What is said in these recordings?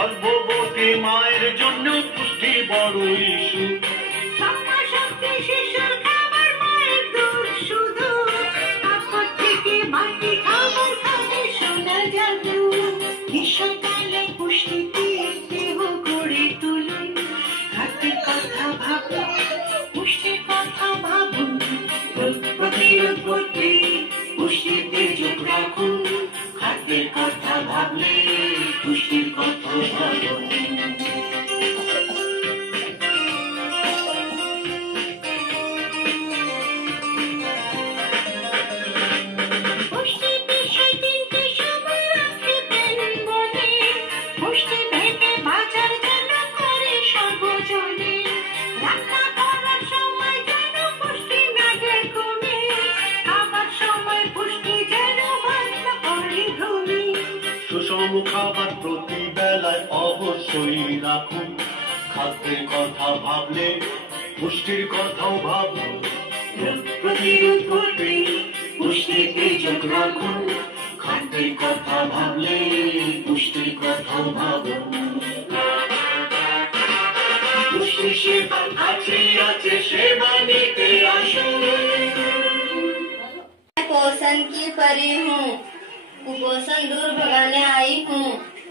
গর্ভবতী মায়ের জন্য পুষ্টি বড় ইস্যু। শিশুর খাবার মায়ের দুধ শুধু, তারপর থেকে বাকি খাবার খাবে সোনা জাদু। গ্রীষ্মকালে পুষ্টিতে দেহ গড়ে তুলুন, খাদ্যের কথা ভাবুন, পুষ্টির কথা ভাবুন। রোগ প্রতিরোধ করতে পুষ্টিতে যোগ রাখুন, খাদ্যের কথা ভাবলে পুষ্টির কথা ভাবুন। সুষম খাবার প্রতি বেলায় অবশ্যই রাখুন, খাদ্যের কথা ভাবলে পুষ্টির কথাও ভাবুন। প্রতিরোধ করতে পুষ্টিতে যোগ রাখুন, খাদ্যের কথা ভাবলে পুষ্টির কথাও ভাবুন। পুষ্টি সেবা আছে সেবা নিতে আসুন। पोषण की परी हूँ, कुपोषण दूर भगाने आई हूँ।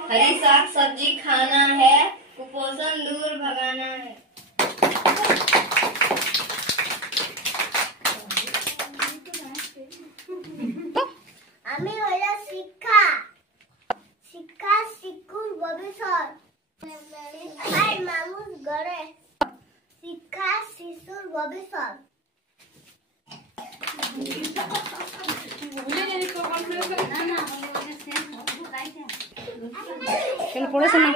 हरी साग सब्जी खाना है, कुपोषण दूर भगाना है। আমি হলো শিক্ষা, শিক্ষা শিশুর ভবিষ্যৎ। শিক্ষায় মানুষ গড়ে, শিক্ষা শিশুর ভবিষ্যৎ। পড়াশোনা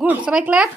গুড, সবাই ক্ল্যাপ।